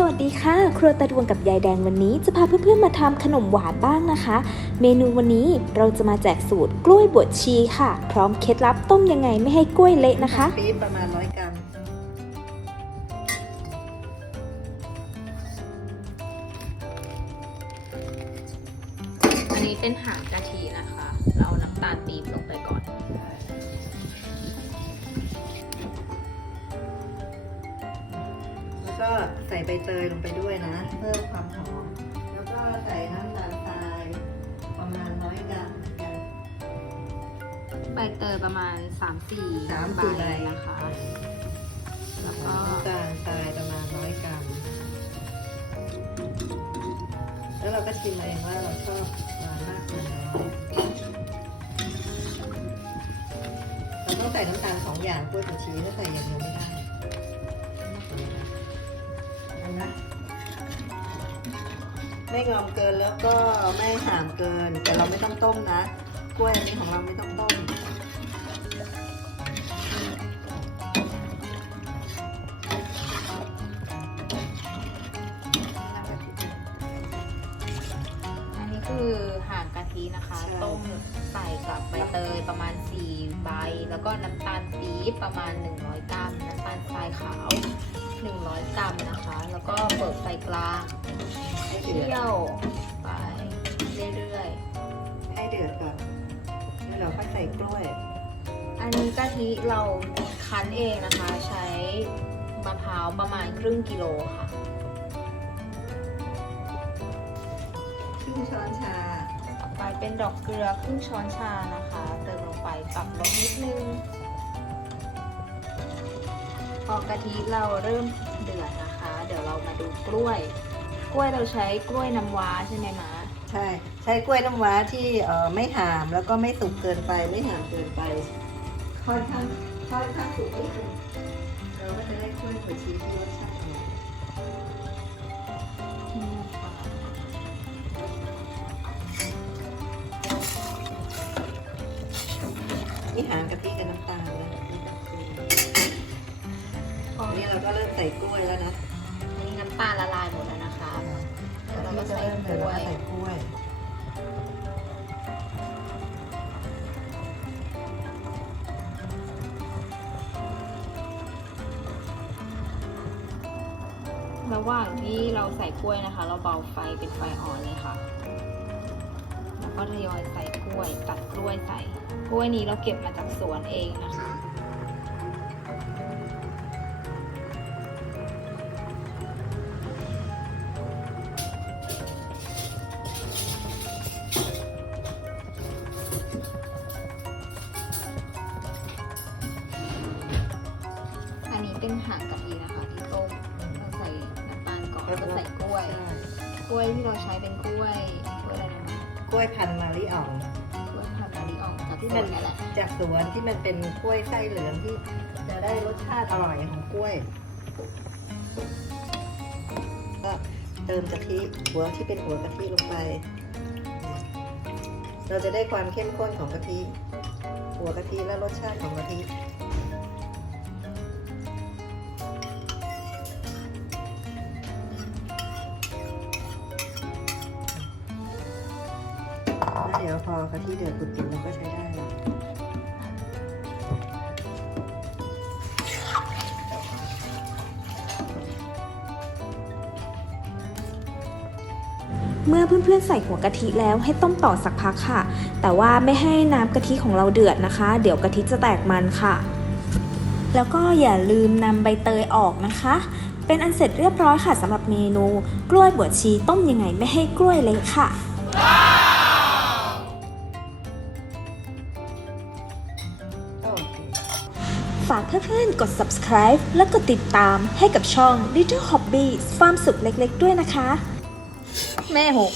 สวัสดีค่ะ ครัวตาดวงกับยายแดงวันนี้ จะพาเพื่อนๆมาทำขนมหวานบ้างนะคะ เมนูวันนี้เราจะมาแจกสูตรกล้วยบวชชีค่ะ พร้อมเคล็ดลับต้มยังไงไม่ให้กล้วยเละนะคะปี๊บประมาณร้อยกรัมอันนี้เป็นหางกะทินะคะ เราเอาน้ำตาลปี๊บลงไปก่อน ก็ใส่ใบเตยลงไปด้วยนะ เพิ่มความหอม แล้วก็ใส่น้ำตาลทรายประมาณร้อยกรัมเหมือนกัน ใบเตยประมาณ3-4สามสี่ใบใบนะคะ แล้วก็น้ำตาลทรายประมาณร้อยกรัม แล้วเราก็ชิมเองว่าเราชอบหวานมากหรือน้อยเราต้องใส่น้ำตาลสองอย่างกล้วยกับชีสถ้าใส่อย่างเดียวไม่ได้ ไม่งอมเกินแล้วก็ไม่ห่ามเกิน แต่เราไม่ต้องต้มนะ กล้วยอันนี้ของเราไม่ต้องต้มอันนี้คือหางกะทินะคะใช่ต้มใส่กับใบเตยประมาณ 4 ใบ แล้วก็น้ำตาลปี๊บประมาณ 100 กรัม น้ำตาลทรายขาว 100 กรัมนะคะ แล้วก็เปิดไฟกลางให้ เคี่เดือดยวไปเรื่อยให้เดือดก่อนแล้วเราค่อยใส่กล้วย ๆ อันนี้กะทิเราคั้นเองนะคะ ใช้มะพร้าวประมาณครึ่งกิโลค่ะ ครึ่งช้อนชา ต่อไปเป็นดอกเกลือครึ่งช้อนชานะคะ เติมลงไปปรับรสนิดนึง พอกะทิเราเริ่มเดือดนะคะ เดี๋ยวเรามาดูกล้วย กล้วยเราใช้กล้วยน้ำว้าใช่ไหมมะใช่ ใช้กล้วยน้ำว้าที่เอ่อไม่ห่ามแล้วก็ไม่สุกเกินไปไม่หามเกินไปค่อนข้างค่อนข้างสุกนิดนึงเราก็จะได้กล้วยผัดชีที่รสชาติอร่อยนี่ค่ะนี่หางกะทิกับน้ำตาลนะนี่เราก็เริ่มใส่กล้วยแล้วนะ อันนี้น้ำตาลละลายหมดแล้ว ก็จะเริ่มเล้แล้วก็ใส่กล้วยระหว่างที่เราใส่กล้วยนะคะ เราเบาไฟเป็นไฟอ่อนเลยค่ะ แล้วก็ทยอยใส่กล้วยตัดกล้วยใส่ กล้วยนี้เราเก็บมาจากสวนเองนะคะ อันนี้เป็นหางกะทินะคะที่ต้มเราใส่น้ำตาลก่อนแล้วก็ใส่กล้วย กล้วยที่เราใช้เป็นกล้วยกล้วยอะไรนะกล้วยพันธุ์มาริอ่อง กล้วยพันธุ์มาริอองจากที่สมัวนนนั่นแหละจากสวนที่มันเป็นกล้วยไส้เหลืองที่จะได้รสชาติอร่อยของกล้วย ก็เติมกะทิหัวที่เป็นหัวกะทิลงไป เราจะได้ความเข้มข้นของกะทิหัวกะทิและรสชาติของกะทิ เดี๋ยวพอกะทิเดือดปุดๆเราก็ใช้ได้แล้วเมื่อเพื่อนๆใส่หัวกะทิแล้วให้ต้มต่อสักพักค่ะ แต่ว่าไม่ให้น้ำกะทิของเราเดือดนะคะ เดี๋ยวกะทิจะแตกมันค่ะ แล้วก็อย่าลืมนำใบเตยออกนะคะ เป็นอันเสร็จเรียบร้อยค่ะสำหรับเมนู กล้วยบวชชีต้มยังไงไม่ให้กล้วยเละค่ะ ฝากเพื่อนๆ กด subscribe และกดติดตามให้กับช่อง Little Hobbies ความสุขเล็กๆด้วยนะคะ แม่หก